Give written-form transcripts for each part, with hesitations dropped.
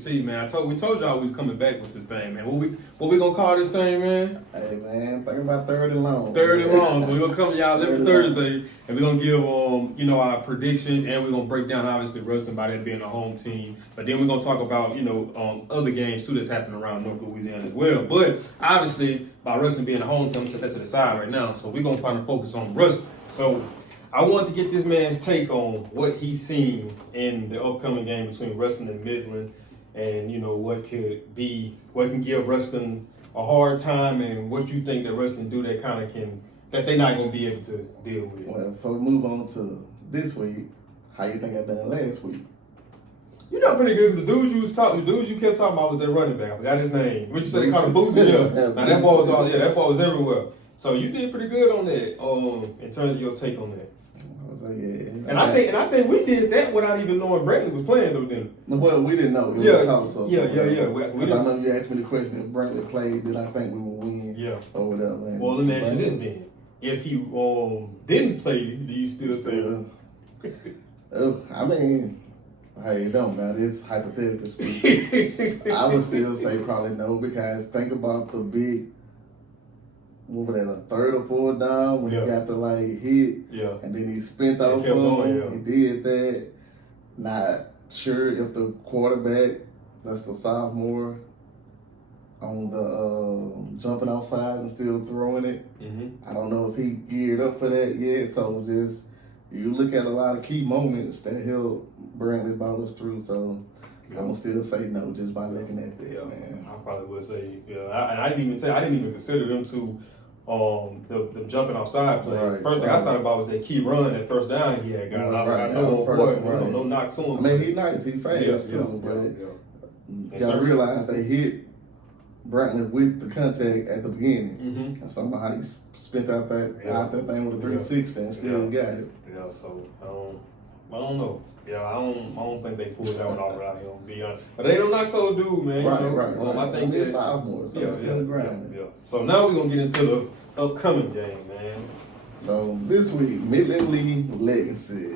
see, man. We told y'all we was coming back with this thing, man. What we gonna call this thing, man? Hey, man, think about third and long. Third and long. So we're gonna come to y'all every Thursday, and we're gonna give our predictions, and we're gonna break down obviously Ruston by that being a home team. But then we're gonna talk about other games too that's happening around North Louisiana as well. But obviously by Ruston being a home team, I'm gonna set that to the side right now. So we're gonna try to focus on Ruston. So I want to get this man's take on what he's seen in the upcoming game between Ruston and Midland, and what can give Ruston a hard time, and what you think that Ruston do that they're not gonna be able to deal with. Well, before we move on to this week, how you think I done last week? You done pretty good, because the dudes you kept talking about was their running back. I forgot his name. What you say they called him Boosie? Yeah. Now that ball was everywhere. So you did pretty good on that. In terms of your take on that. And I think we did that without even knowing Brantley was playing though. Then. Well, we didn't know. Yeah. We I know you asked me the question if Brantley played, did I think we would win? Yeah. Or whatever. Well, let me ask you this then: if he didn't play, do you still say? I mean, hey, it don't matter. It's hypothetical speaking. I would still say probably no, because think about the big. What was that, a third or fourth down when he got to hit, and then he spent off of him. He did that. Not sure if the quarterback, that's the sophomore, on the jumping outside and still throwing it. Mm-hmm. I don't know if he geared up for that yet. So just you look at a lot of key moments that help Brantley ball us through. So I'm gonna still say no just by looking at that, man. I probably would say I didn't even consider them to. The jumping outside plays. Right, first thing I thought about was that key run, that first down he had got. I was like, no knock to him. I mean, he nice, he fast too, but you gotta realize they hit Brantley with the contact at the beginning, and somehow he spent out that thing with a 360 and still got it. Yeah, so I don't know. Yeah, I don't think they pulled that one off out here, to be honest. But they don't knock to a dude, man. Right. I think they're sophomores, so it's still grinding. Yeah. So now we're gonna get into the upcoming game, man. So this week, Midland Lee Legacy.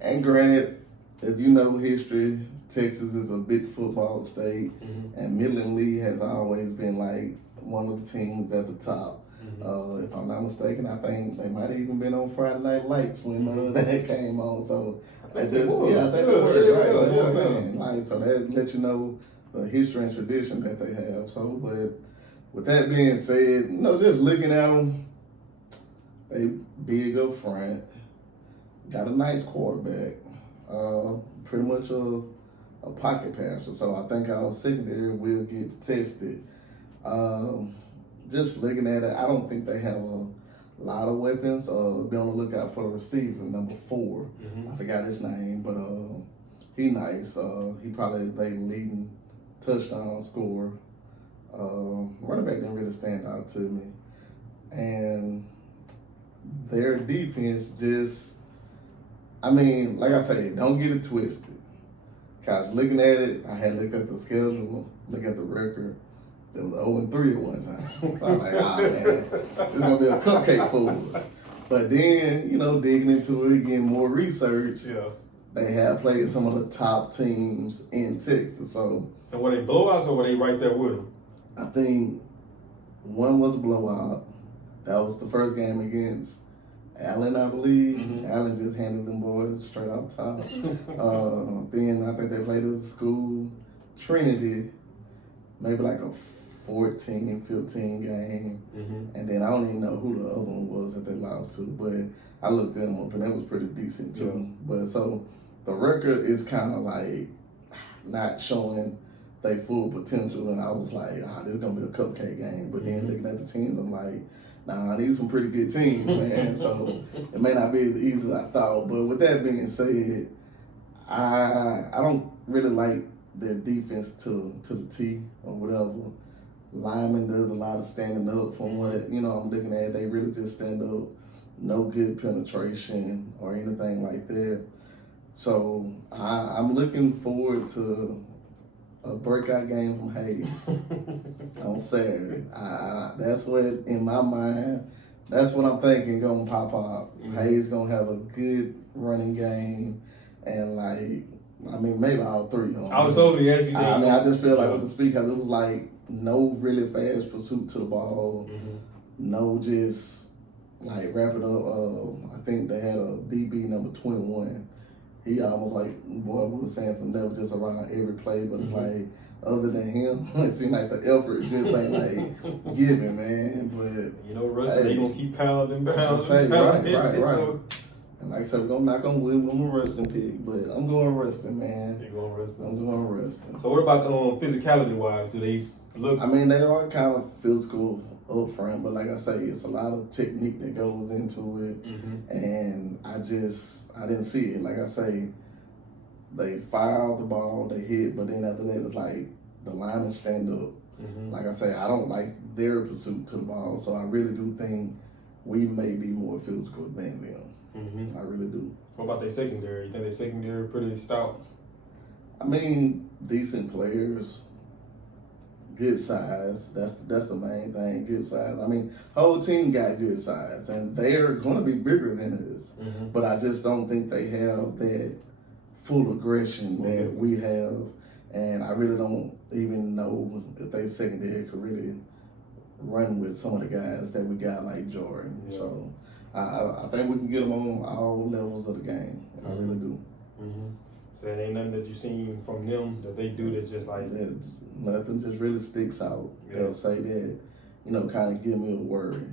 And granted, if you know history, Texas is a big football state, and Midland Lee has always been one of the teams at the top. If I'm not mistaken, I think they might have even been on Friday Night Lights when that came on. So I think they were, right? So that lets you know the history and tradition that they have. So, but with that being said, just looking at them, they big up front, got a nice quarterback, pretty much a pocket passer. So I think our secondary will get tested. Just looking at it, I don't think they have a lot of weapons. Be on the lookout for the receiver, number 4. I forgot his name, but he nice. He probably they leading touchdown scorer. Running back didn't really stand out to me. And their defense like I say, don't get it twisted. Because looking at it, I had looked at the schedule, look at the record. It was 0-3 at one time. So I was like, man, it's going to be a cupcake for us. But then, digging into it, getting more research, they have played some of the top teams in Texas. So, and were they blowouts or were they right there with them? I think one was a blowout. That was the first game against Allen, I believe. Allen just handed them boys straight off top. Then I think they played at the school, Trinity, maybe like a 14, 15 game. And then I don't even know who the other one was that they lost to, but I looked them up and that was pretty decent too. But so the record is kind of not showing their full potential, and I was like, this is going to be a cupcake game. But then looking at the teams, I'm like, I need some pretty good teams, man. So it may not be as easy as I thought. But with that being said, I don't really like their defense to the T or whatever. Lyman does a lot of standing up from what, I'm looking at. They really just stand up. No good penetration or anything like that. So I'm looking forward to a breakout game from Hayes on Saturday. That's what, in my mind, that's what I'm thinking going to pop up. Hayes going to have a good running game and I mean, maybe all three. I was hoping to ask you that. I mean, I just feel like with the speed, because it was like no really fast pursuit to the ball, no just like wrapping up. I think they had a DB number 21. He almost like, boy, we were saying from there, just around every play, but it's like, other than him, it seems like the effort just ain't like giving, man. But you know, Russell, they gonna keep pounding. Right. So, and like I said, we're gonna knock on wood. I'm a Rustin pick, but I'm going Rustin, man. You're going Rustin. I'm going Rustin. So what about physicality wise? Do they look? I mean, they are kind of physical up front, but like I say, it's a lot of technique that goes into it, and I didn't see it. Like I say, they fire off the ball, they hit, but then after that, it's like the linemen stand up. Like I say, I don't like their pursuit to the ball, so I really do think we may be more physical than them. I really do. What about their secondary? You think their secondary pretty stout? I mean, decent players, good size. That's the main thing. Good size. I mean, whole team got good size, and they're going to be bigger than us. But I just don't think they have that full aggression that we have, and I really don't even know if they secondary could really run with some of the guys that we got like Jordan. So I think we can get them on all levels of the game. I really do. So there ain't nothing that you seen from them that they do that's just like nothing just really sticks out. They'll say that, you know, kind of give me a worry.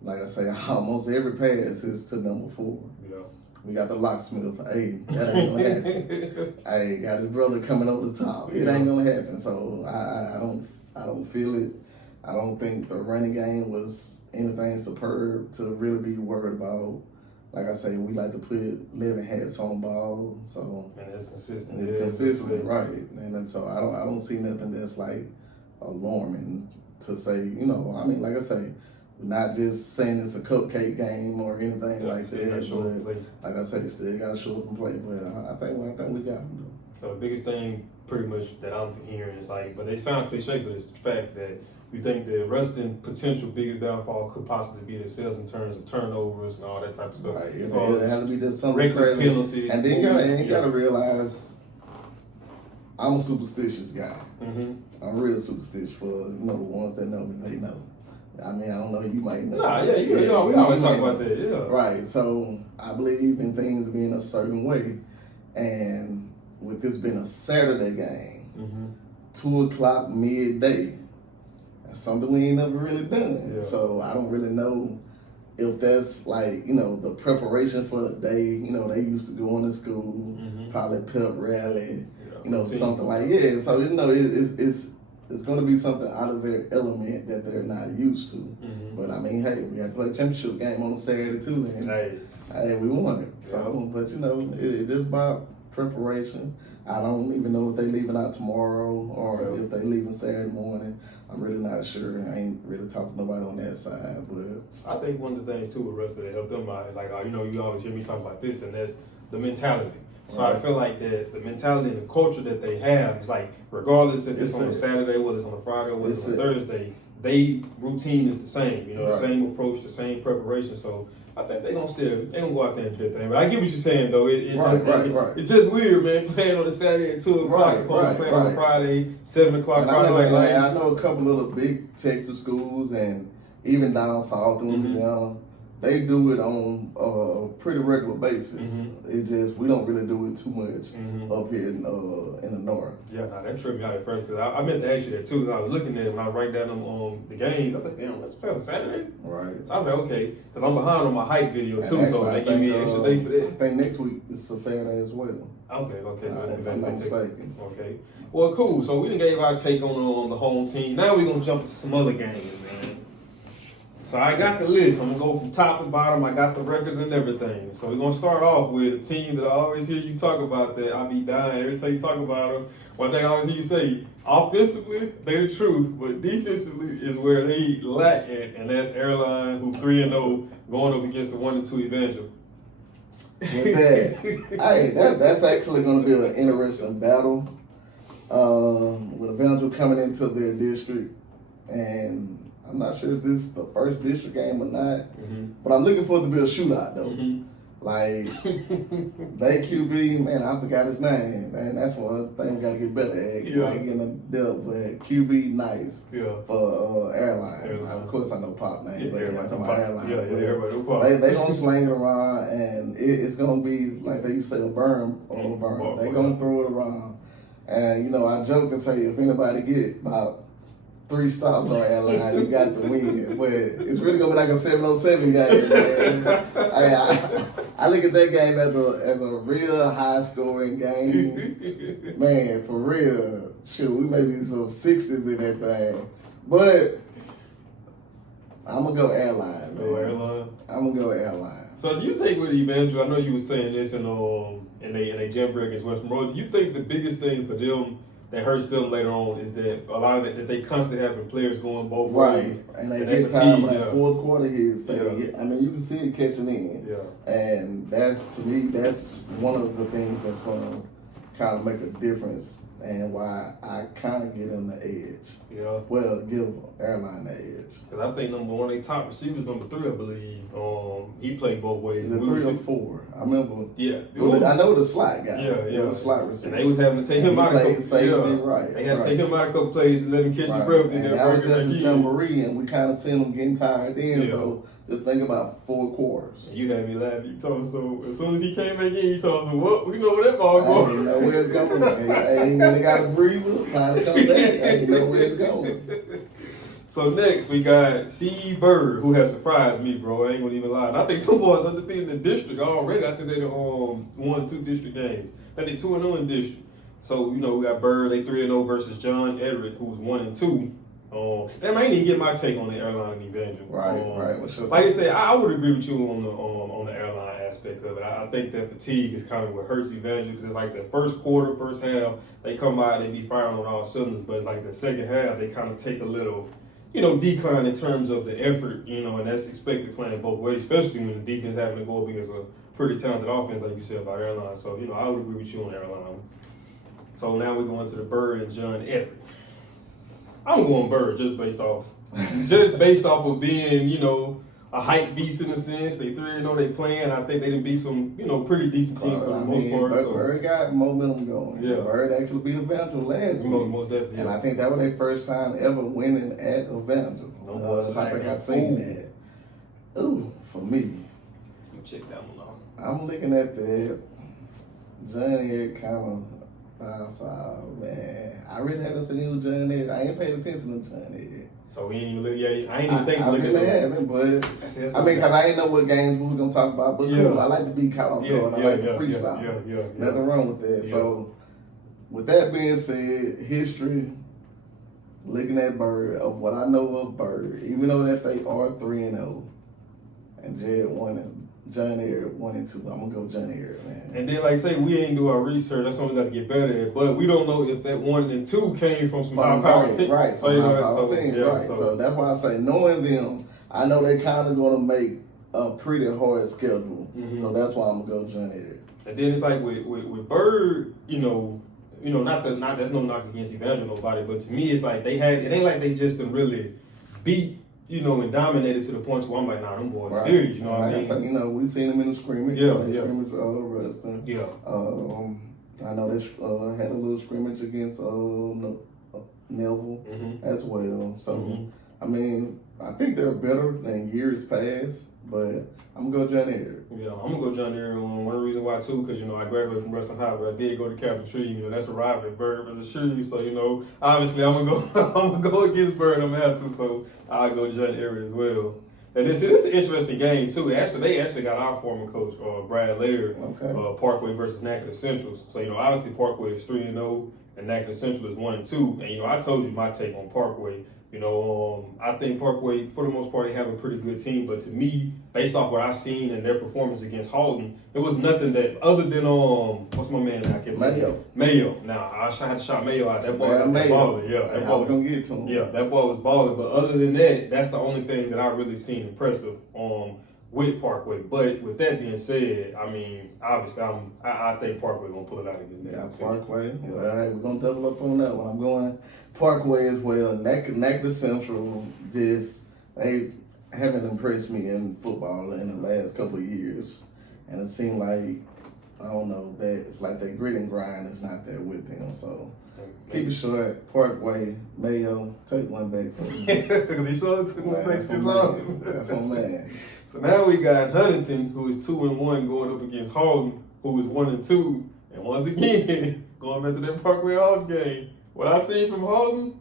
Like I say, almost every pass is to number 4. We got the locksmith. Hey, that ain't gonna happen. Hey, got his brother coming over the top. It ain't gonna happen. So I don't feel it. I don't think the running game was anything superb to really be worried about. Like I say, we like to put 11 hats on the ball. So and it's consistent. Consistent, right? And so I don't see nothing that's like alarming to say. You know, I mean, like I say, not just saying it's a cupcake game or anything like that. But like I said, still got to show up and play. But I think we got them though. So the biggest thing, pretty much, that I'm hearing is like, but they sound cliche, but it's the fact that you think the Rustin potential biggest downfall could possibly be themselves in terms of turnovers and all that type of stuff. Right. It has to be just something reckless crazy. Penalties. And then you gotta realize I'm a superstitious guy. I'm real superstitious. For the ones that know me, they know. I mean, I don't know, you might know. We always talk about that, Right, so I believe in things being a certain way. And with this being a Saturday game, 2 o'clock midday, that's something we ain't never really done. So I don't really know if that's like, the preparation for the day. They used to go to school, probably pep rally, something like, So, it's going to be something out of their element that they're not used to. But I mean, hey, we had to play a championship game on a Saturday too, and hey, we won it. So, but it is about preparation. I don't even know if they leaving out tomorrow or if they leaving Saturday morning. I'm really not sure. I ain't really talked to nobody on that side, but I think one of the things too with Rustin that helped them out is like, you always hear me talk about this, and that's the mentality. So I feel like that the mentality and the culture that they have is like, regardless if it's on a Saturday, whether it's on a Friday, or whether it's on a Thursday, they routine is the same. The same approach, the same preparation. So I think they gonna go out there and do their thing. But I get what you're saying though. It's just weird, man. Playing on a Saturday at 2 o'clock, playing on a Friday, 7 o'clock. I know a couple of the big Texas schools and even down south in Louisiana. They do it on a pretty regular basis. It just, we don't really do it too much up here in the north. Yeah, that tripped me out at first, because I meant to ask you that too, because I was looking at it when I was writing down them the games. I was like, damn, let's play on Saturday? Right. So I was like, okay, because I'm behind on my hype video too, actually, so they give me an extra day for that. I think next week is a Saturday as well. Okay, so if I'm not mistaken. Okay. Well, cool. So we done gave our take on the home team. Now we're going to jump into some other games, man. So I got the list. I'm going to go from top to bottom. I got the records and everything. So we're going to start off with a team that I always hear you talk about, that I be dying every time you talk about them. One thing I always hear you say, offensively, they're the truth, but defensively is where they lack at, and that's Airline, who 3-0, going up against the 1-2 Evangel. With that, hey, that's actually going to be an interesting battle. With Evangel coming into their district, and I'm not sure if this is the first district game or not, but I'm looking for it to be a shootout though. Like, they QB, man, I forgot his name. Man, that's one thing we got to get better at. Yeah. Like, getting a depth, but QB nice Yeah. for airline. Airline. Of course, I know Pop name, but everybody I'm talking know about Pop. airline. Yeah, But everybody know Pop. they going to sling it around, and it's going to be, like they used to say, a berm or a burn. They going to throw it around. And, you know, I joke and say, if anybody get about 3 stops on airline, you got the win. But it's really gonna be like a 7-on-7 game, man. I look at that game as a real high scoring game. Man, for real. Shoot, we may be some 60s in that thing. But I'm gonna go airline, man. Go airline. I'm gonna go airline. So do you think with Evangel, I know you were saying this in they jam break against West Monroe, do you think the biggest thing for them that hurts them later on is that a lot of that they constantly having players going both ways. And they get tired when that fourth quarter hits. I mean, you can see it catching in. Yeah. And to me, that's one of the things that's going to kind of make a difference and why I kind of give them the edge. Yeah. Well, give airline the edge. Because I think number one, they top receivers, number 3, I believe. He played both ways. Is it 3 or 4? I remember. Yeah. I know the slot guy. Yeah. The slot receiver. And they was having to take him out a couple safety, right. They had to take him out a couple plays to let him catch his breath. And that was just a jamboree, and we kind of seen him getting tired then. Yeah. So just think about 4 quarters. You had me laughing. You told us so. As soon as he came back in, you told us, "What? We know where that ball I going." didn't know where it's going. When they got to breathe, it's time to come back. I didn't know where it's going. So next we got C. Bird, who has surprised me, bro. I ain't gonna even lie. And I think them boys undefeated in the district already. I think they won 2 district games. I think 2-0 in district. So we got Bird. They 3-0 versus John Everett, who's 1-2. They might need to get my take on the airline and Evangel. Right. What's your like I said, I would agree with you on the airline aspect of it. I think that fatigue is kind of what hurts Evangel because it's like the first quarter, first half, they come out, they be firing on all cylinders, but it's like the second half, they kind of take a little, decline in terms of the effort, and that's expected playing both ways, especially when the defense having to go up against a pretty talented offense, like you said about airline. So, I would agree with you on airline. So now we're going to the Bird and John Everett. I'm going Bird just based off of being, a hype beast in a sense. They 3-0, they playing. I think they done beat some, pretty decent teams for the most part. Bird got momentum going. Yeah. Bird actually beat Evangel last week. Most definitely. And I think that was their first time ever winning at Evangel. I think I seen that. Ooh, for me. Check that one out. I'm looking at the John Eric kind of man. I really haven't seen who John Eric. I ain't paid attention to John Eric. So we ain't even look. Yeah, I ain't even think I really haven't, but because I didn't know what games we was gonna talk about. But cool, I like to be caught off guard. I like to freestyle. Nothing wrong with that. Yeah. So, with that being said, history. Looking at Bird, of what I know of Bird, even though that they are 3-0, and John Eric 1-2. I'm gonna go John Eric, man. And then, like I say, we ain't do our research. That's something we got to get better at. But we don't know if that 1-2 came from some high power team. Right. So that's why I say, knowing them, I know they kind of gonna make a pretty hard schedule. Mm-hmm. So that's why I'm gonna go John Eric. And then it's like with Bird, that's no knock against Evangel nobody, but to me it's like it ain't like they just really beat, and dominated to the point where I'm like, nah, them boys serious, you know what I mean? So, we seen them in the scrimmage. Scrimmage Ruston. Yeah. I know they had a little scrimmage against Neville as well. So, I mean, I think they're better than years past, but I'm going to go John Eric. Yeah, I'm going to go John Eric. One reason why, too, because, I graduated from Ruston High, but I did go to Captain Tree. That's a rivalry, Bird versus Shrew. So, obviously I'm going to go against Bird. I'm going to have to, so I'll go John Eric as well. And this is an interesting game, too. They actually got our former coach, Brad Laird, Parkway versus Natchitoches Central. So, obviously Parkway is 3-0, and Natchitoches Central is 1-2. And, I told you my take on Parkway. I think Parkway, for the most part, they have a pretty good team. But to me, based off what I've seen and their performance against Halton, it was nothing that other than what's my man? I kept Mayo. Now I had to shout Mayo out. That boy was balling. Yeah, that boy was gonna get to him. Yeah, that boy was balling. But other than that, that's the only thing that I really seen impressive with Parkway. But with that being said, I mean, obviously, I think Parkway gonna pull it out against them. Yeah, Parkway. All right, we're gonna double up on that one. I'm going Parkway as well. Natchitoches Central, they haven't impressed me in football in the last couple of years. and it seemed like, I don't know, that it's like that grit and grind is not there with him. So keep it short. Parkway, Mayo, take one back for me. Because he showed took one back this long. That's my man. So now we got Huntington, who is 2-1, going up against Halton, who is 1-2, and once again going back to that Parkway Halton game. What I seen from Halton,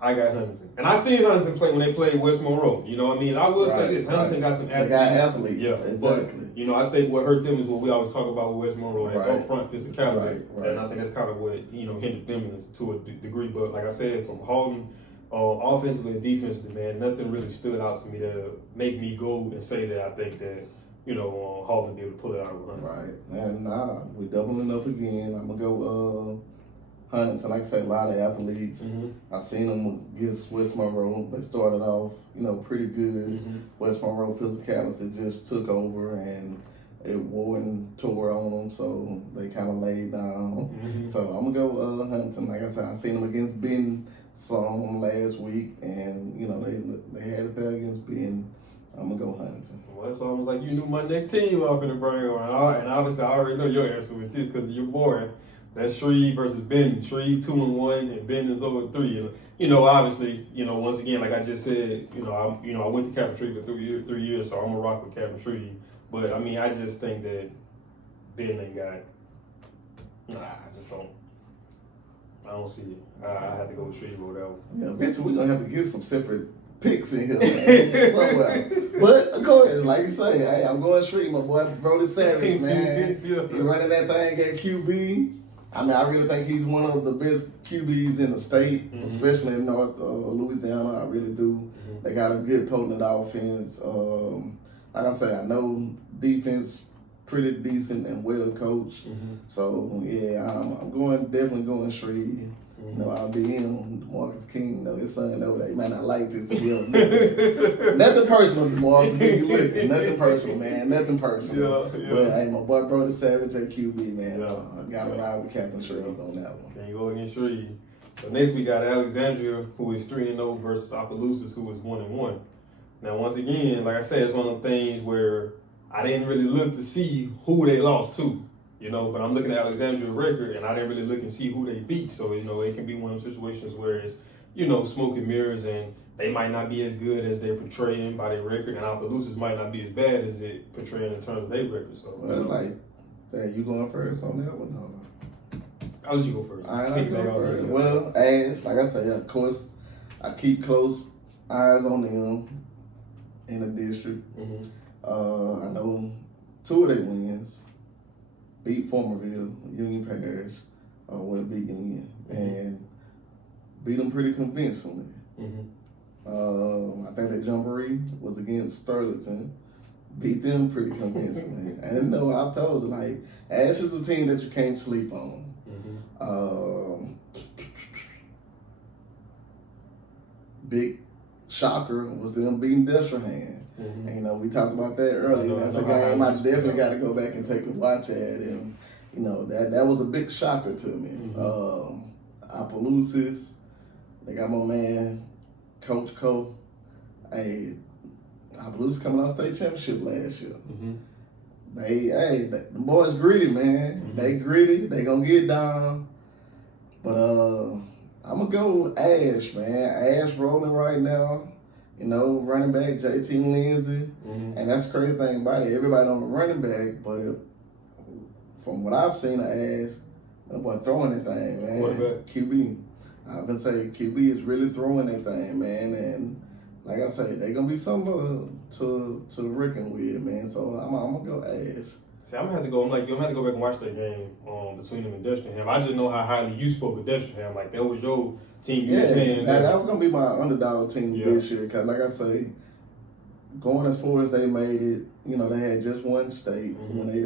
I got Huntington. And I seen Huntington play when they played West Monroe. You know what I mean? I will say this, Huntington got some athletes. They got athletes, yeah, exactly. But, I think what hurt them is what we always talk about with West Monroe, that up front physicality. Right. And I think that's kind of what, hindered them to a degree. But like I said, from Halton, offensively and defensively, man, nothing really stood out to me to make me go and say that I think that, Halton be able to pull it out of Huntington. Right. And we're doubling up again. I'm going to go Huntington. Like I said, a lot of athletes. Mm-hmm. I seen them against West Monroe. They started off, pretty good. Mm-hmm. West Monroe physicality just took over and it wore and tore on them, so they kind of laid down. Mm-hmm. So I'm going to go Huntington. Like I said, I seen them against Ben some last week, and, they had it there against Ben. I'm going to go Huntington. Well, it's almost like you knew my next team I'm going to bring on. And obviously, I already know your answer with this because of your boy. That's Shreve versus Ben. Shreve 2-1 and Ben is 0-3. Obviously, once again, like I just said, I went to Captain Shreve for 3 years, so I'm gonna rock with Captain Shreve. But I mean, I just think that Ben ain't got. I just don't. I don't see it. I have to go with Shreve or whatever. Yeah, eventually we're gonna have to get some separate picks in here, man. Somewhere. But of course, like you say, hey, I'm going Shreve, my boy Brody Savage, man. Yeah. He's running that thing at QB. I mean, I really think he's one of the best QBs in the state, especially in North Louisiana. I really do. Mm-hmm. They got a good potent offense. Like I say, I know defense pretty decent and well coached. Mm-hmm. So yeah, I'm definitely going Shreve. Mm-hmm. I'll be in Marcus King. His son over there. He might not like this deal. Nothing personal, Marcus. Nothing personal, man. Nothing personal. Yeah. But hey, my boy Brody Savage at QB, man. I got to ride with Captain Shreve on that one. Can you go against Shreve? So next we got Alexandria, who is 3-0 versus Opelousas, who is 1-1. Now once again, like I said, it's one of the things where I didn't really look to see who they lost to. But I'm looking at Alexandria's record, and I didn't really look and see who they beat. So, it can be one of those situations where it's, smoke and mirrors, and they might not be as good as they're portraying by their record, and Opelousas might not be as bad as it portraying in terms of their record. So, you going first on that one? No. I'll let you go first. All right, I'll go first. Well, as like I say, of course, I keep close eyes on them in the district. Mm-hmm. I know 2 of their wins. Beat Formerville, Union Parish, beat Union, and beat them pretty convincingly. Mm-hmm. I think that Jamboree was against Sterlington, beat them pretty convincingly. And I've told you, like, Ash is a team that you can't sleep on. Mm-hmm. Big shocker was them beating Destrehan. Mm-hmm. And, we talked about that earlier. That's a game I definitely got to go back and take a watch at. And, that was a big shocker to me. Mm-hmm. Opelousas, they got my man, Coach Cole. Hey, Opelousas coming off state championship last year. Mm-hmm. The boys gritty, man. Mm-hmm. They gritty. They going to get down. But I'm going to go Ash, man. Ash rolling right now. Running back JT Lindsay, and that's the crazy thing about it. Everybody on the running back, but from what I've seen of Ash, that boy throwing that thing, man. QB. I've been saying QB is really throwing that thing, man, and like I say, they're gonna be something to reckon with, man. So I'm gonna go Ash. See, I'm gonna have to go back and watch that game between them and Destrehan. I just know how highly you spoke of Destrehan. Like that was your team. You saying that was gonna be my underdog team this year. Cause like I say, going as far as they made it, they had just one state when they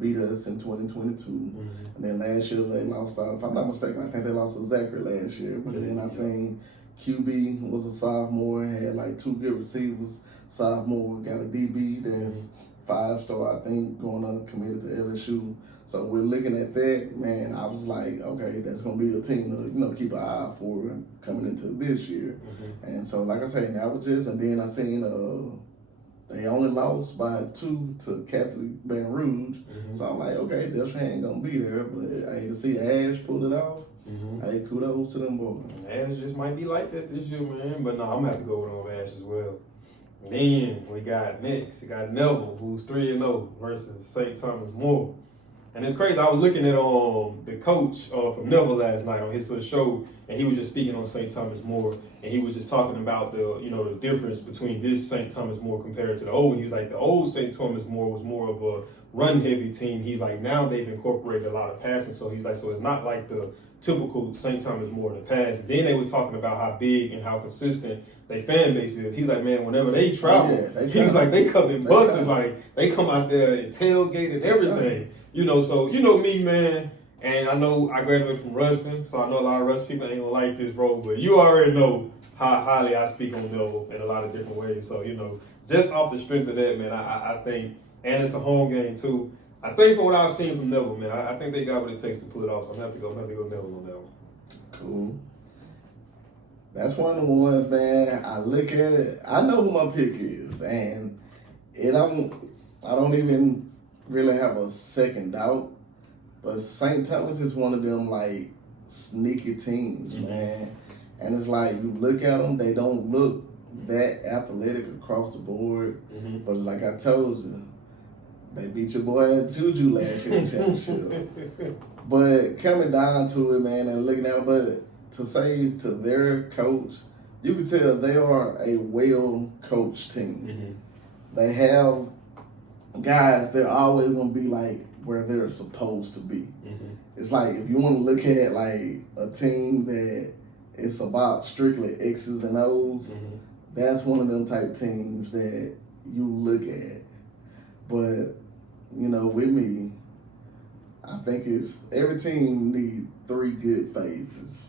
beat us in 2022, and then last year they lost out. If I'm not mistaken, I think they lost to Zachary last year. But then I seen QB was a sophomore, had like 2 good receivers. Sophomore got a DB that's 5-star, I think, going up committed to LSU. So we're looking at that, man. I was like, okay, that's gonna be a team to keep an eye out for coming into this year. And so, like I say, that was just, and then I seen they only lost by 2 to Catholic Baton Rouge. Mm-hmm. So I'm like, okay, Delshire ain't gonna be there, but I to see Ash pull it off. Mm-hmm. Hey, kudos to them boys. Ash just might be like that this year, man. But no, I'm gonna have to go with on Ash as well. And then we got next, we got Neville, who's 3-0 versus St. Thomas More. And it's crazy. I was looking at the coach from Neville last night on his little show, and he was just speaking on St. Thomas More, and he was just talking about the difference between this St. Thomas More compared to the old. He was like, the old St. Thomas More was more of a run heavy team. He's like, now they've incorporated a lot of passing, so he's like, so it's not like the typical St. Thomas More in the past. Then they was talking about how big and how consistent their fan base is. He's like, man, whenever they travel, he was like, they come in buses, like they come out there and tailgate and everything. So me, man, and I know I graduated from Ruston, so I know a lot of Ruston people ain't gonna like this, bro, but you already know how highly I speak on Neville in a lot of different ways. So, just off the strength of that, man, I think, and it's a home game too. I think from what I've seen from Neville, man, I think they got what it takes to pull it off. So I'm gonna have to go Neville on that one. Cool. That's one of the ones, man. I look at it. I know who my pick is, and I don't even really have a second doubt. But St. Thomas is one of them like sneaky teams, man. And it's like you look at them, they don't look that athletic across the board. Mm-hmm. But like I told you, they beat your boy at Juju last year in the championship. But coming down to it, man, and looking at it, but to say to their coach, you can tell they are a well-coached team. Mm-hmm. They have guys, they're always going to be like where they're supposed to be. Mm-hmm. It's like if you want to look at like a team that it's about strictly X's and O's, mm-hmm. that's one of them type teams that you look at. But, with me, I think it's every team needs 3 good phases.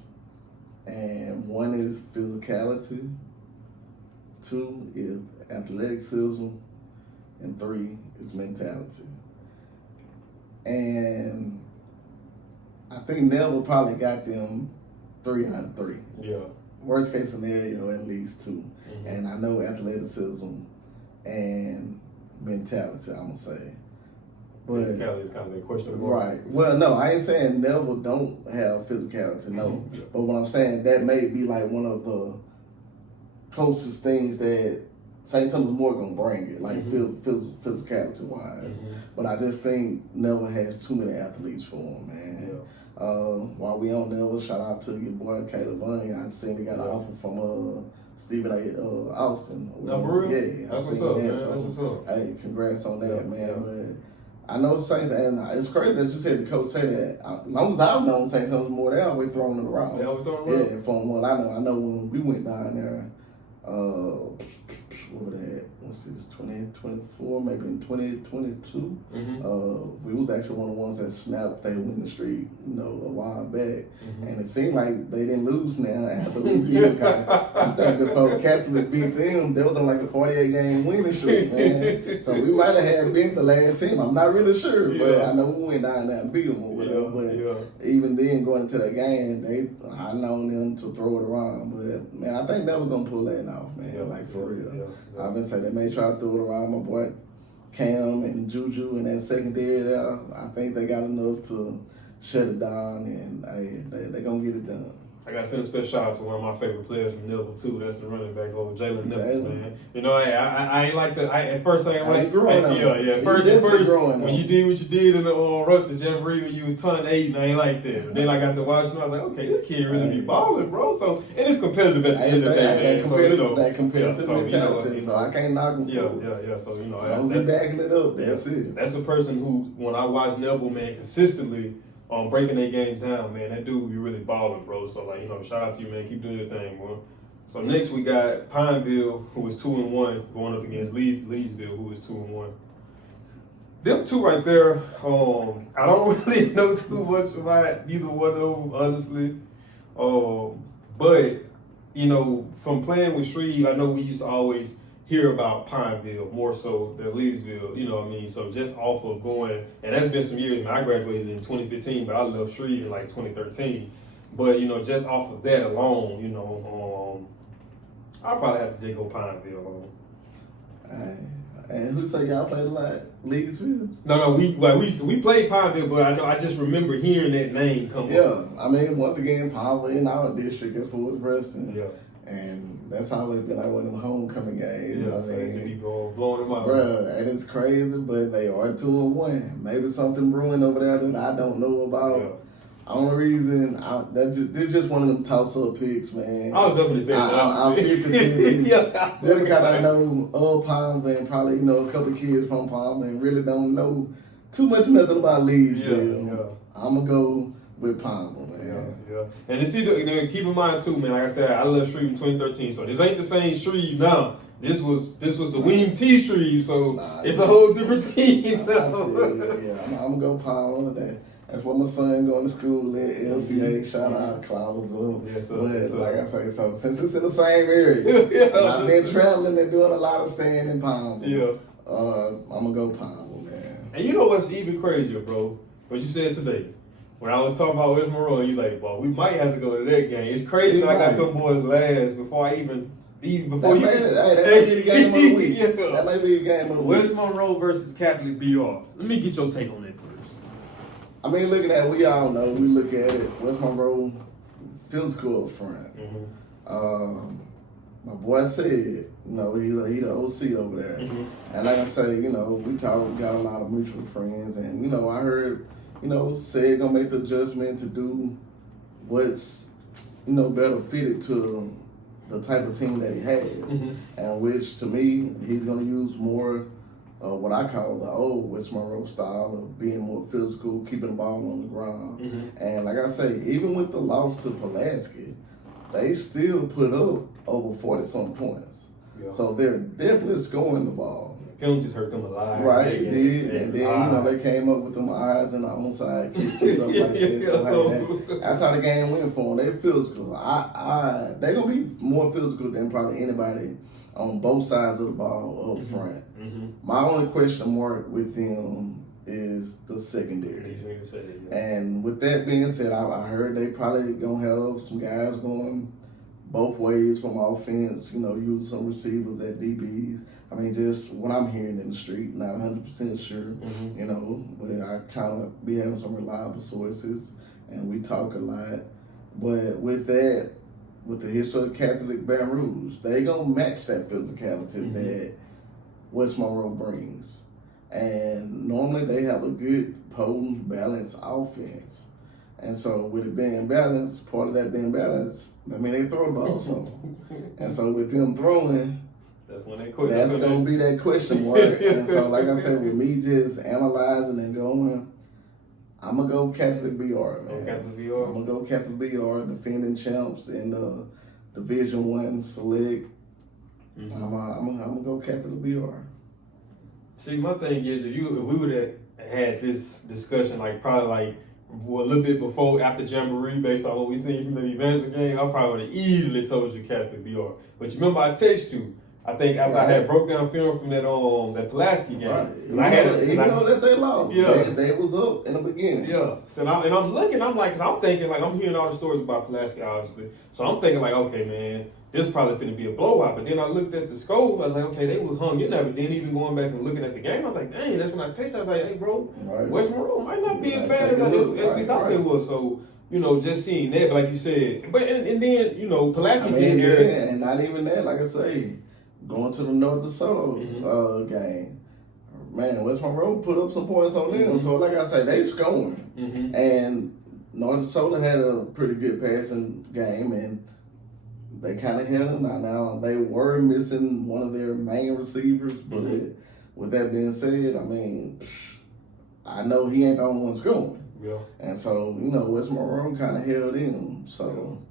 And one is physicality, 2 is athleticism, and 3 is mentality. And I think Neville probably got them 3 out of 3. Yeah. Worst case scenario, at least 2. Mm-hmm. And I know athleticism and mentality, I'm going to say. But physicality is kind of a question mark. Right. Well, no, I ain't saying Neville don't have physicality, no. Mm-hmm. Yeah. But what I'm saying, that may be like one of the closest things that St. Thomas More gonna bring it, like physicality wise. Mm-hmm. But I just think Neville has too many athletes for him, man. Yeah. While we on Neville, shout out to your boy Caleb Bunny. I seen he got an offer from Stephen A. Austin. No, for real? Yeah, that's what's up, man. So, that's what's up. Hey, congrats on that, man. Yeah. But I know St. and it's crazy that you said the coach said that. As long as I've known St. Thomas More, they always throwing it around. They always throwing it around? Yeah, from what I know when we went down there, what was that? What's this? 2024, maybe in 2022. Mm-hmm. We was actually one of the ones that snapped their winning streak, a while back. Mm-hmm. And it seemed like they didn't lose now after we beat them. I think before Catholic beat them, they was on like a 48-game winning streak, man. So we might have had been the last team. I'm not really sure, but I know we went down there and beat them or whatever. But even then, going into that game, I known them to throw it around. But man, I think they were gonna pull that off, man. For real. I've been saying they may try to throw it around. My boy Cam and Juju in that secondary there, I think they got enough to shut it down, and they're going to get it done. I got to send a special shout out to one of my favorite players from Neville too. That's the running back over Jalen Nichols, man. I ain't like the. At first I ain't like. First when you did what you did in the Rusty Jeff Reed when you was ton 8, and I ain't like that. But then I got to watch him. I was like, okay, this kid really be balling, bro. So and it's competitive at the end of the day, man. That competitive mentality. So I can't knock him. Yeah. So as long as he's backing it up, that's it. That's a person who, when I watch Neville, man, consistently. Breaking their games down, man. That dude be really balling, bro. So, shout out to you, man. Keep doing your thing, bro. So, next we got Pineville, who is 2-1, going up against Leesville, who is 2-1. Them two right there, I don't really know too much about either one of them, honestly. But, from playing with Shreve, I know we used to always hear about Pineville more so than Leesville, you know what I mean? So just off of going, and that's been some years, man. I graduated in 2015, but I left Shreve in like 2013. But, just off of that alone, I'll probably have to just go Pineville. And who say y'all played a lot? Leesville? No, we played Pineville, but I just remember hearing that name come up. Yeah, I mean, once again, Pineville in our district as far as wrestling. Yeah. And that's always been like one of them homecoming games. Yeah, I so they mean, just be blowing them out. Bruh, and it's crazy, but they are 2-1. Maybe something brewing over there that I don't know about. Yeah. Only reason, this is just one of them toss-up picks, man. I was hoping to say I'm 50-50. Yeah. Just because I know of Palmer and probably, a couple of kids from Palmer and really don't know too much nothing about Leesville. Yeah. I'm going to go with Palmer, man. Yeah. And to see, keep in mind too, man, like I said, I left Shreve in 2013, so this ain't the same Shreve now. This was the Wing T Shreve, so it's a whole different team now. I'm going to go Palmer. That's where my son going to school at LCA. Shout out, Klaus up. Yes, sir. But like I say, so since it's in the same area, and I've been traveling and doing a lot of staying in Palmer. Yeah. I'm gonna go Palmer, man. And you know what's even crazier, bro? What you said today. When I was talking about West Monroe, you like, well, we might have to go to that game. It's crazy that I got them boys last before I even before you. That may be the game of the week. Yeah. That may be the game of the week. West Monroe versus Catholic BR. Let me get your take on that first. I mean, looking at, we all know, we look at it, West Monroe physical up front. Mm-hmm. My boy said, he the OC over there. Mm-hmm. And like I say, we got a lot of mutual friends. And, I heard, said gonna make the adjustment to do what's, better fitted to the type of team that he has. Mm-hmm. And which, to me, he's gonna use more what I call the old West Monroe style of being more physical, keeping the ball on the ground. Mm-hmm. And like I say, even with the loss to Pulaski, they still put up over 40-something points. Yeah. So they're definitely scoring the ball. Penalties hurt them a lot. Right, they did. And then, they came up with them odds and the onside kicks and stuff like that. So that's how the game went for them. They're physical. They're going to be more physical than probably anybody on both sides of the ball up front. Mm-hmm. My only question mark with them is the secondary. And with that being said, I heard they probably going to have some guys going both ways from offense, use some receivers at DBs. I mean, just what I'm hearing in the street, not 100% sure, but I kind of be having some reliable sources and we talk a lot. But with that, with the history of Catholic Baton Rouge, they gonna match that physicality that West Monroe brings. And normally they have a good, potent, balanced offense. And so with it being balanced, part of that being balanced, I mean, they throw the ball some. And so with them throwing, that's when that question. That's gonna be that question mark. And so, like I said, with me just analyzing and going, I'm gonna go Catholic BR, man. Catholic BR. I'm gonna go Catholic BR, defending champs in Division I select. Mm-hmm. I'm gonna go Catholic BR. See, my thing is, if we would have had this discussion, probably a little bit before, after Jamboree, based on what we seen from the evangelical game, I probably would have easily told you Catholic BR. But you remember I texted you. I think after I had broke down film from that Pulaski game. Right. Even though that they lost. Yeah. They was up in the beginning. Yeah. So I'm looking, cause I'm thinking, I'm hearing all the stories about Pulaski, obviously. So I'm thinking, okay, man, this is probably finna be a blowout. But then I looked at the score, I was like, okay, they was hung in there. But then even going back and looking at the game, I was like, dang, that's when I texted. I was like, hey, bro, West Monroe might not be as bad as we thought they was. So, just seeing that, but like you said, but and then, Pulaski did there. And not even that, like I say, going to the North DeSoto game, man, West Monroe put up some points on them. So, like I say, they scoring. And North DeSoto had a pretty good passing game, and they kind of held them. Now, they were missing one of their main receivers, but with that being said, I mean, I know he ain't the only one scoring. Yeah. And so, West Monroe kind of held him. So,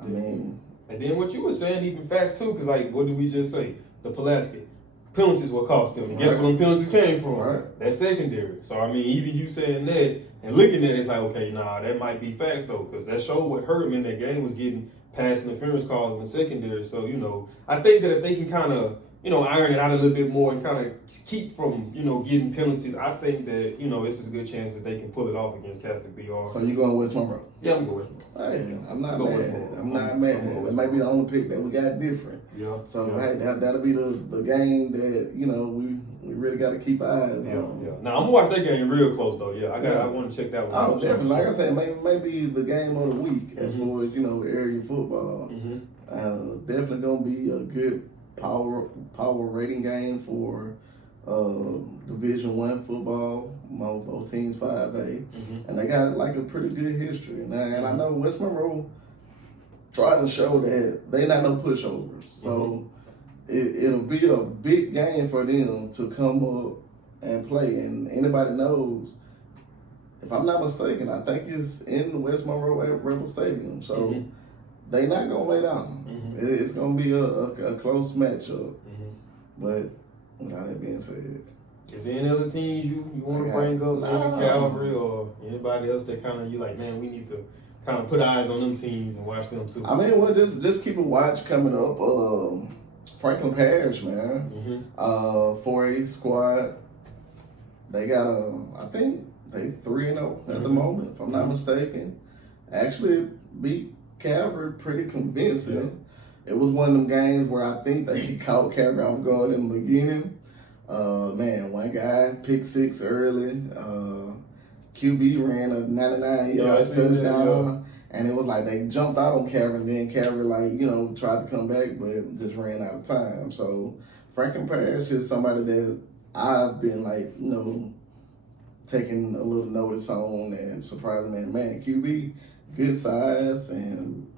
I mean. And then what you were saying, even facts too, because what did we just say? The Pulaski penalties will cost them. Guess where them penalties came from? Right. That's secondary. So I mean, even you saying that and looking at it, it's like, okay, that might be facts though, because that showed what hurt him in that game was getting pass interference calls in the secondary. So I think that if they can kind of iron it out a little bit more and kind of keep from, getting penalties, I think that, this is a good chance that they can pull it off against Catholic BR. So you going West Monroe? Yeah, I'm going West Monroe. Hey, I'm not mad at it. I'm not mad at it. That might be the only pick that we got different. Yeah. So hey, that'll be the game that we really got to keep eyes on. Yeah. Now I'm gonna watch that game real close though. Yeah, I want to check that one out. Oh, definitely. Like I said, maybe the game of the week as far as area football. Definitely gonna be a good power rating game for Division I football. Both teams 5A, and they got like a pretty good history. And I know West Monroe trying to show that they not no pushovers. So it'll be a big game for them to come up and play. And anybody knows, if I'm not mistaken, I think it's in West Monroe at Rebel Stadium. So they not gonna lay down. It's gonna be a close matchup. But without that being said, is there any other teams you want to bring up, maybe Calvary or anybody else that kind of you like, man, we need to kind of put eyes on them teams and watch them too? I mean, well, just keep a watch coming up. Franklin Parish, man, 4A squad. They got I think they 3-0 at the moment, if I'm not mistaken. Actually beat Calvary pretty convincing. It was one of them games where I think they caught Calvary off guard in the beginning. Man, one guy picked 6 early. QB ran a 99-yard touchdown. And it was like they jumped out on Calvary, and then Calvary, tried to come back, but just ran out of time. So Franklin Parish is somebody that I've been taking a little notice on and surprising me. Man, QB, good size, and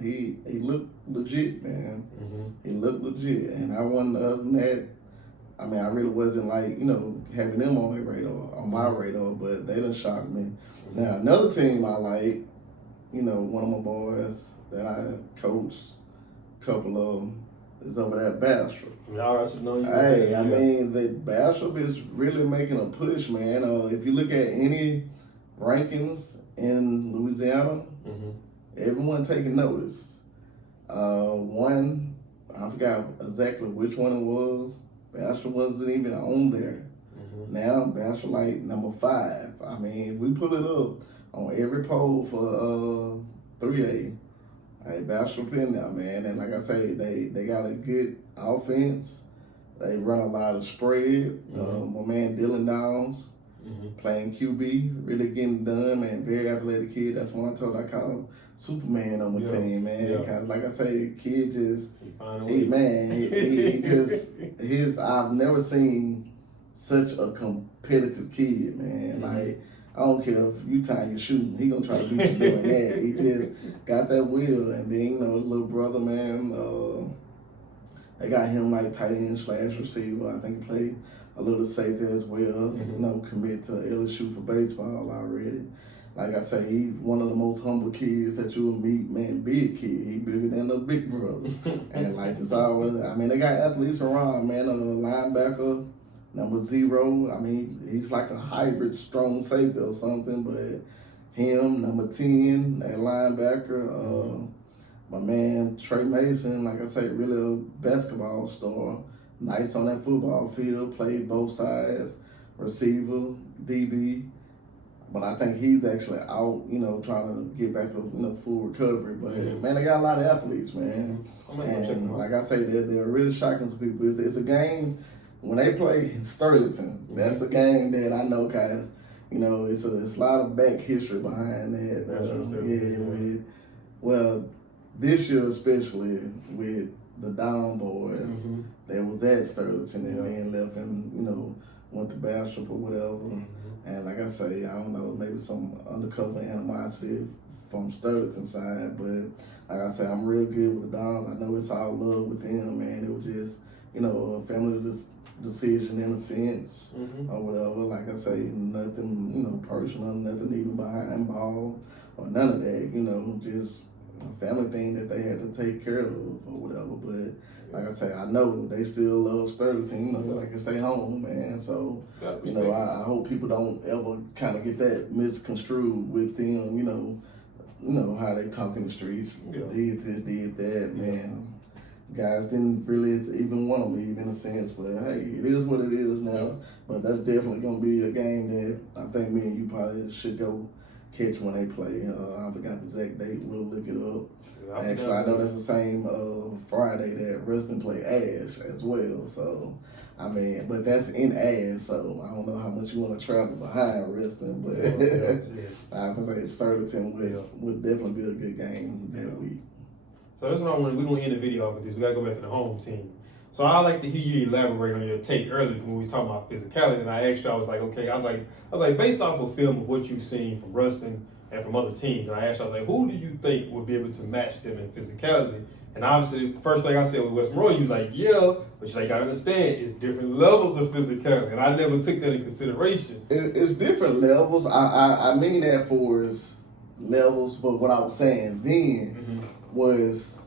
he looked legit, man. He looked legit. And I wasn't, other than that, I mean, I really wasn't having them on my radar, but they done shocked me. Now, another team I like, one of my boys that I coached, a couple of them, is over at Bastrop. Y'all should know you. Hey, I mean, the Bastrop is really making a push, man. If you look at any rankings in Louisiana, everyone taking notice. One, I forgot exactly which one it was. Bastrop wasn't even on there. Now Bastrop number 5. I mean, if we pull it up on every poll for 3A, hey, Bastrop in there, man. And like I say, they got a good offense. They run a lot of spread. My man Dylan Downs playing QB, really getting done, man. Very athletic kid. That's one I call him Superman on the team, man. Cause like I say, the kid just, he just, I've never seen such a competitive kid, man. I don't care if you tie your shoe, he gonna try to beat you doing that. He just got that will, and then his little brother, man. They got him tight end / receiver. I think he played a little safety as well. Commit to LSU for baseball already. Like I say, he's one of the most humble kids that you will meet, man. Big kid. He bigger than the big brother. And just always, I mean, they got athletes around, man. Linebacker, number 0. I mean, he's like a hybrid strong safety or something, but him, number 10, that linebacker, my man Trey Mason, like I say, really a basketball star. Nice on that football field, played both sides, receiver, DB. But I think he's actually out, trying to get back to full recovery. But man, they got a lot of athletes, man. And like I say, they're really shocking some people. It's a game when they play Sterlington. That's a game that I know, guys. It's a lot of back history behind that. This year especially with the Down Boys, they was at Sterlington and then left and went to Bastrop or whatever. And like I say, I don't know, maybe some undercover animosity from Sterlington side, but like I say, I'm real good with the Dons. I know it's all love with them, man. It was just, a family decision in a sense or whatever. Like I say, nothing, personal, nothing even behind ball or none of that, just a family thing that they had to take care of or whatever. But like I say, I know they still love Sterlington, like it's their home, man. So, I hope people don't ever kind of get that misconstrued with them, how they talk in the streets. Did this, did that, man. Guys didn't really even want to leave in a sense, but hey, it is what it is now. But that's definitely going to be a game that I think me and you probably should go catch when they play. I forgot the exact date. We'll look it up. Yeah, Actually, I know that's the same Friday that Ruston play Ash as well. So, I mean, but that's in Ash, so I don't know how much you want to travel behind Ruston, but I can say Sterling would definitely be a good game that week. So that's what I want. We're gonna end the video off with this. We gotta go back to the home team. So I like to hear you elaborate on your take earlier when we was talking about physicality. And I asked you, I was like, okay, I was like, based off of film of what you've seen from Ruston and from other teams, and I asked you, I was like, who do you think would be able to match them in physicality? And obviously, first thing I said with West Monroe, you was like, yeah, but you gotta understand, it's different levels of physicality, and I never took that in consideration. It's different levels. I mean that for its levels, but what I was saying then was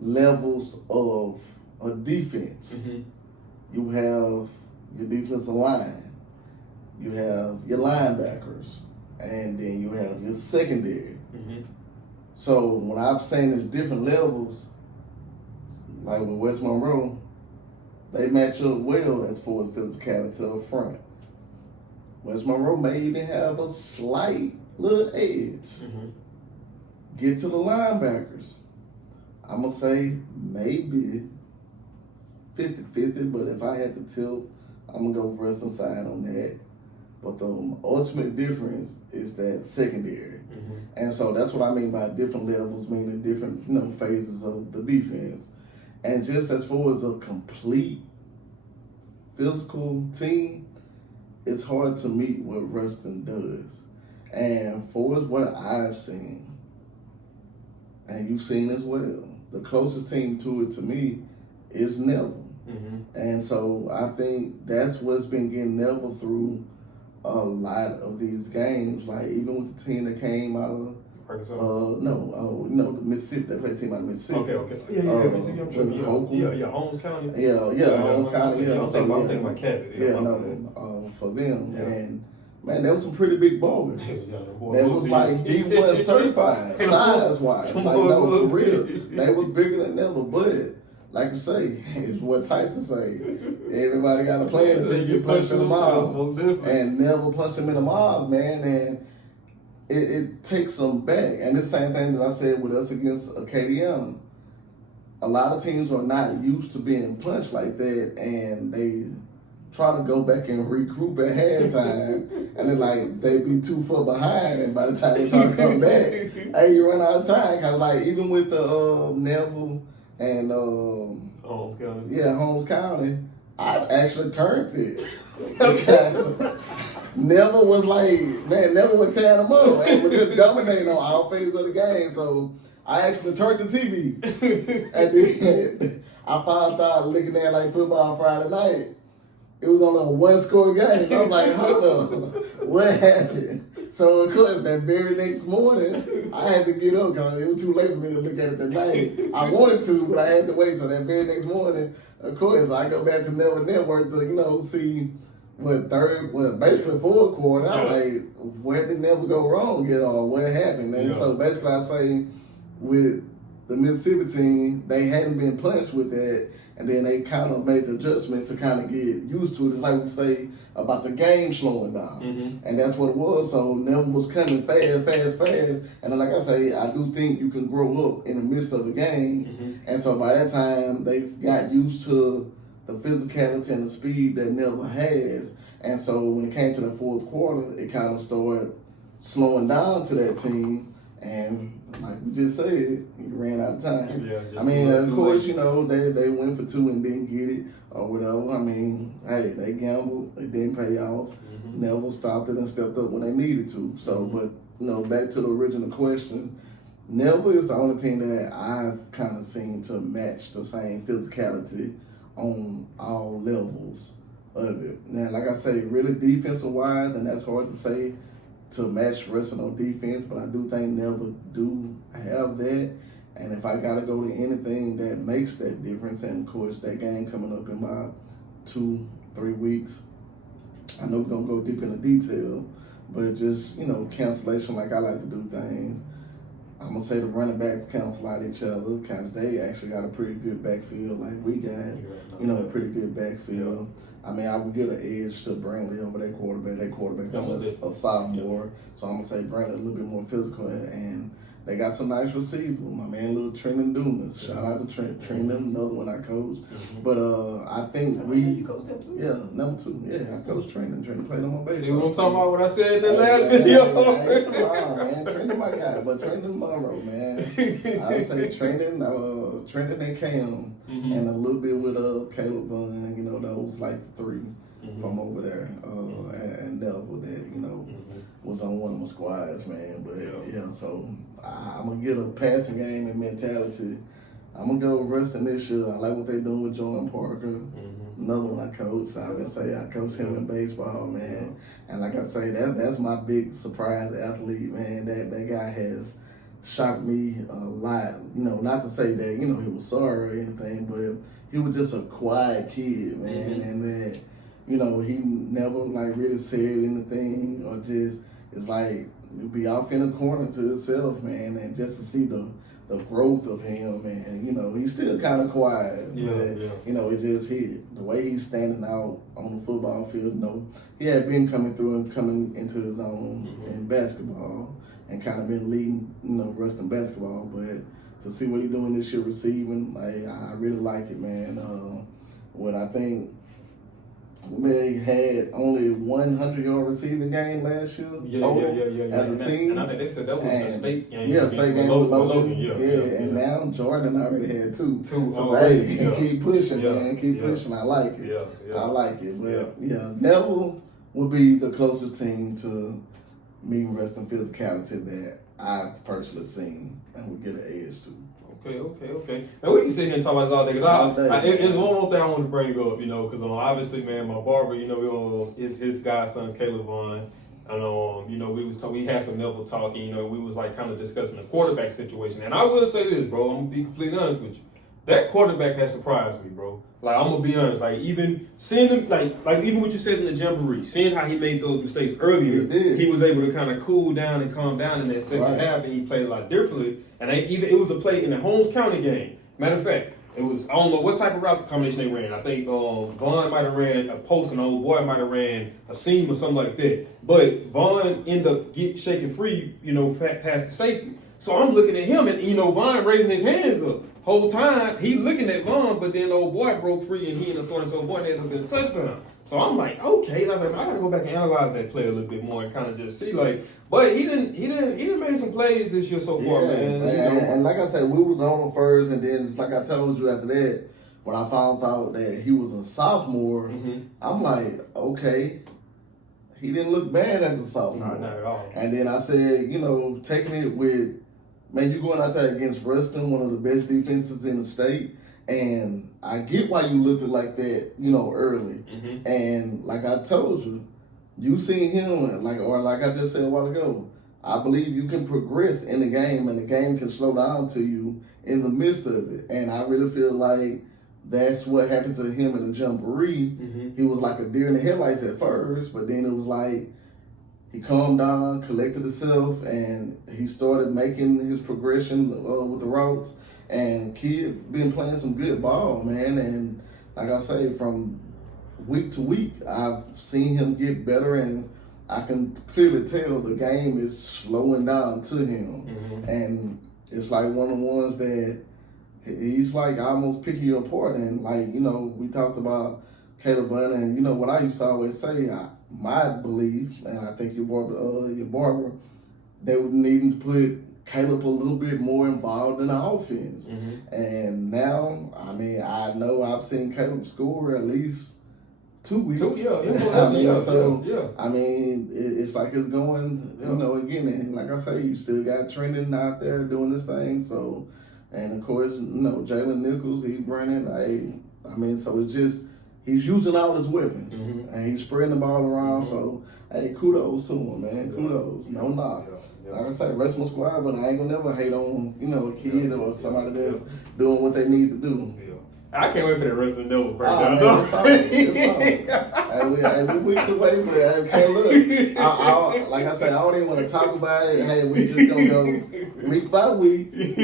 levels of a defense. You have your defensive line, you have your linebackers, and then you have your secondary. So when I've seen it's different levels, like with West Monroe, they match up well as far as physicality up front. West Monroe may even have a slight little edge. Get to the linebackers. I'm going to say maybe 50-50, but if I had to tilt, I'm going to go Ruston side on that. But the ultimate difference is that secondary. And so that's what I mean by different levels, meaning different phases of the defense. And just as far as a complete physical team, it's hard to meet what Ruston does. And for what I've seen, and you've seen as well, the closest team to it to me is Neville. And so I think that's what's been getting Neville through a lot of these games. Like even with the team that came out of the Mississippi, they played a team out of Mississippi. Okay. Yeah, Mississippi. I'm sure. Yeah, Holmes County. Yeah, Holmes County. I'm thinking about Cabot. For them. Yeah. And man, there was some pretty big ballers. That was like he was certified size wise. Like no, for real. They was bigger than ever, but like you say, it's what Tyson say. Everybody got a plan until you punch in the mouth. And never punched him in the mouth, man. And it takes them back. And the same thing that I said with us against Acadiana. A lot of teams are not used to being punched like that, and they try to go back and regroup at halftime, and then like they be too far behind, and by the time they try to come back, hey, you run out of time. Cause like even with the Neville and Holmes County, I actually turned it. Neville was like, man, Neville was tearing them up and was just dominating on all phases of the game. So I actually turned the TV, and then I found out looking at like football Friday night. It was only a one-score game. I was like, hold up, what happened? So, of course, that very next morning, I had to get up because it was too late for me to look at it that night. I wanted to, but I had to wait. So that very next morning, of course, I go back to Neville Network to, see basically fourth quarter. I was like, where did Neville go wrong, or what happened? And so basically I say with the Mississippi team, they hadn't been punched with that. And then they kind of made the adjustment to kind of get used to it. It's like we say about the game slowing down. And that's what it was. So Neville was coming fast. And then, like I say, I do think you can grow up in the midst of the game. And so by that time, they got used to the physicality and the speed that Neville has. And so when it came to the fourth quarter, it kind of started slowing down to that team. And like we just said, he ran out of time. I mean, of course, they went for two and didn't get it or whatever. I mean, hey, they gambled, it didn't pay off. Neville stopped it and stepped up when they needed to. So, but back to the original question, Neville is the only team that I've kind of seen to match the same physicality on all levels of it. Now, like I say, really defensive wise, and that's hard to say to match Ruston on defense, but I do think Neville do have that. And if I gotta go to anything that makes that difference, and of course that game coming up in about 2-3 weeks, I know we're gonna go deep into detail, but just cancellation like I like to do things. I'm gonna say the running backs cancel out each other because they actually got a pretty good backfield. Like we got, a pretty good backfield. I mean, I would get an edge to Brantley over their quarterback. Their quarterback is a sophomore, so I'm gonna say Brantley a little bit more physical, and they got some nice receivers. My man, little Trenton Dumas. Shout out to Trenton, another one I coached. But I think you coached him too? Yeah, number 2. Yeah, I coached Trenton. Trenton played on my baseball. See what I'm talking about? What I said in the last video. It's man. Trenton my guy, but Trenton Monroe, man. I would say Trenton and Cam, and a little bit with Caleb Vaughn. Those like the 3 from over there, and Neville that was on one of my squads, man. But so I'm gonna get a passing game and mentality. I'm gonna go Rustin this year. I like what they're doing with Jordan Parker. Another one I coach. I would say I coach him in baseball, man. And like I say, that's my big surprise athlete, man. That guy has shocked me a lot. Not to say that he was sorry or anything, but he was just a quiet kid, man, and that he never like really said anything or just it's like be off in a corner to himself, man, and just to see the growth of him, and he's still kind of quiet, but it just hit the way he's standing out on the football field. He had been coming into his own in basketball and kind of been leading, Rustin basketball, but to see what he's doing this year receiving, I really like it, man. What I think we had only 100-yard receiving game last year total as a team. And I think they said that was a state game. Yeah, state game with Logan. And now Jordan already had 2. So keep pushing, man. Keep pushing. I like it. I like it. But Neville would be the closest team to meeting Rustin physicality that I've personally seen and would get an edge to. Okay. And we can sit here and talk about this all day because it's one more thing I want to bring up, because obviously, man, my barber, his godson's Caleb Vaughn, and we had some Neville talking, we was like kind of discussing the quarterback situation, and I will say this, bro, I'm gonna be completely honest with you, that quarterback has surprised me, bro. Like I'm gonna be honest, like even seeing him, like even what you said in the jamboree, seeing how he made those mistakes earlier, he was able to kind of cool down and calm down in that second half, and he played a lot differently. And it was a play in the Holmes County game. Matter of fact, it was I don't know what type of route combination they ran. I think Vaughn might have ran a post and the old boy might have ran a seam or something like that. But Vaughn ended up shaking free, past the safety. So I'm looking at him and Vaughn raising his hands up. Whole time he looking at Vaughn, but then the old boy broke free and he ended up throwing his old boy and ended up in a touchdown. So I'm like, okay, and I was like, I gotta go back and analyze that play a little bit more and kind of just see but he didn't make some plays this year so far, man. And like I said, we was on the first, and then just like I told you after that, when I found out that he was a sophomore, I'm like, okay, he didn't look bad as a sophomore. Not at all. And then I said, taking it with, man, you going out there against Rustin, one of the best defenses in the state. And I get why you looked at like that, early. And like I told you, you seen him, like I just said a while ago, I believe you can progress in the game and the game can slow down to you in the midst of it. And I really feel like that's what happened to him in the jamboree. He was like a deer in the headlights at first, but then it was like he calmed down, collected himself, and he started making his progression with the routes. And kid been playing some good ball, man. And like I say, from week to week, I've seen him get better, and I can clearly tell the game is slowing down to him. And it's like one of the ones that he's like almost picking you apart. And we talked about Caleb Vaughn, and what I used to always say, my belief, and I think your barber, they would need to put Caleb a little bit more involved in the offense. And now, I mean, I know I've seen Caleb score at least 2 weeks. I mean, it's like it's going, again, and like I say, you still got Trenton out there doing this thing. So, and of course, Jalen Nichols, he's running. I mean, so it's just, he's using all his weapons, and he's spreading the ball around. So, hey, kudos to him, man. Kudos. No knock. Like I said, rest my squad, but I ain't gonna never hate on, a kid or somebody that's doing what they need to do. I can't wait for the rest of the Devils breakdown. Man, it's on. Hey, we weeks away, but hey, can't look. Like I said, I don't even want to talk about it. Hey, we just gonna go week by week, and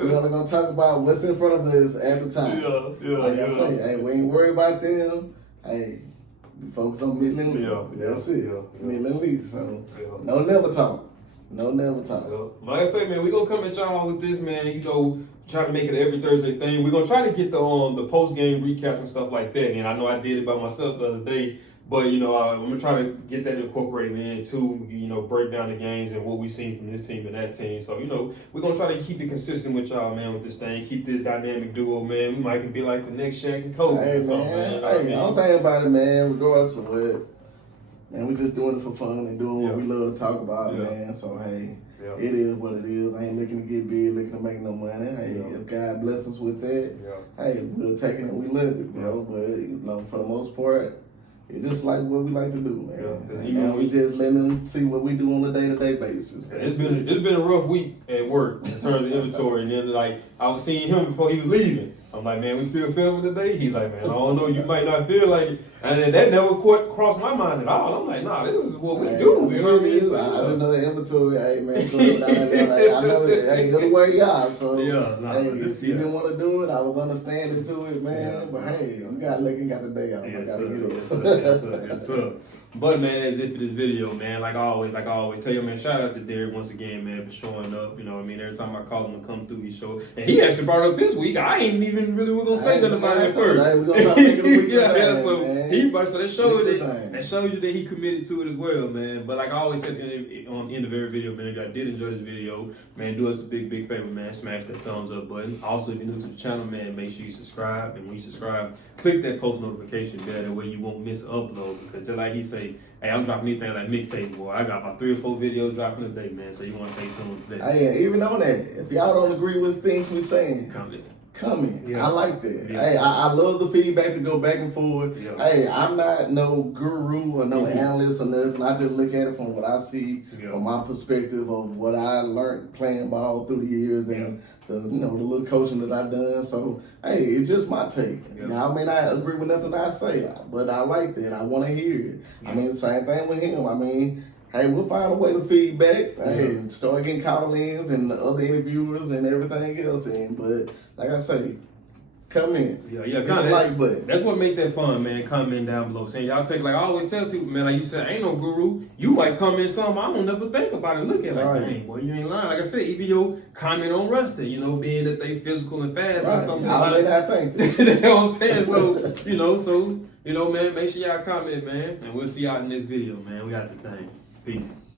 we're only gonna talk about what's in front of us at the time. Like I say, hey, we ain't worried about them. Hey, we focus on Midland League. That's it. Midland League. So no never talk. No never talk. Like I say, man, we gonna come at y'all with this, man. You know, try to make it every Thursday thing. We're gonna try to get the post game recaps and stuff like that. And I know I did it by myself the other day, but you know, I'm gonna try to get that incorporated in too. You know, break down the games and what we seen from this team and that team. So you know, we're gonna try to keep it consistent with y'all, man, with this thing. Keep this dynamic duo, man. We might be like the next Shaq and Kobe or something, man. Hey, don't think about it, man. Regardless of what, man, we just doing it for fun and doing what we love to talk about, man. So hey. It is what it is. I ain't looking to get big, looking to make no money. Hey, if God bless us with that, hey, we'll take it and we live it, bro. But you know, for the most part, it's just like what we like to do, man. And we just let them see what we do on a day-to-day basis. It's been a rough week at work in terms of inventory, and then like I was seeing him before he was leaving. I'm like, man, we still filming today? He's like, man, I don't know, you might not feel like it. And then that never crossed my mind at all. I'm like, nah, this is what we do. You know what I mean? So, I just know the inventory, hey, man, going down there. Like, I know that, hey, you're the way y'all. So, hey, if you didn't want to do it, I was understanding to it, man. But hey, you got the day off. I got to get it. Yes, sir. But man, as if for this video, man, like I always tell you, man, shout out to Derek once again, man, for showing up. You know what I mean? Every time I call him to come through, he showed. And he actually brought up this week. I ain't even really gonna say nothing about it first. Hey, we gonna try to make it a week so that shows you that he committed to it as well, man. But like I always said in the very video, man, if y'all did enjoy this video, man, do us a big favor, man. Smash that thumbs up button. Also, if you're new to the channel, man, make sure you subscribe. And when you subscribe, click that post notification bell. That way you won't miss an upload. Because just like he say, hey, I'm dropping anything like mixtape, boy. I got about 3 or 4 videos dropping a day, man. So you want to stay tuned to that. Hey, even on that, if y'all don't agree with things we're saying, comment. Yeah. I like that. Yeah. Hey, I love the feedback to go back and forth. Yeah. Hey, I'm not no guru or no analyst or nothing. I just look at it from what I see, from my perspective of what I learned playing ball through the years and the little coaching that I've done. So hey, it's just my take. Y'all may not agree with nothing I say, but I like that. I want to hear it. I mean, the same thing with him. I mean, hey, we'll find a way to feedback. Hey, start getting call-ins and the other interviewers and everything else in. But like I say, come in. Comment. Like button. That's what make that fun, man. Comment down below. Saying y'all take, like I always tell people, man, like you said, I ain't no guru. You might comment something I don't never think about it. Look at like, dang, boy, you ain't lying. Like I said, even your comment on Rusty, being that they physical and fast or something. I may not think. You know what I'm saying? So, man, make sure y'all comment, man. And we'll see y'all in this video, man. We got this thing. Peace.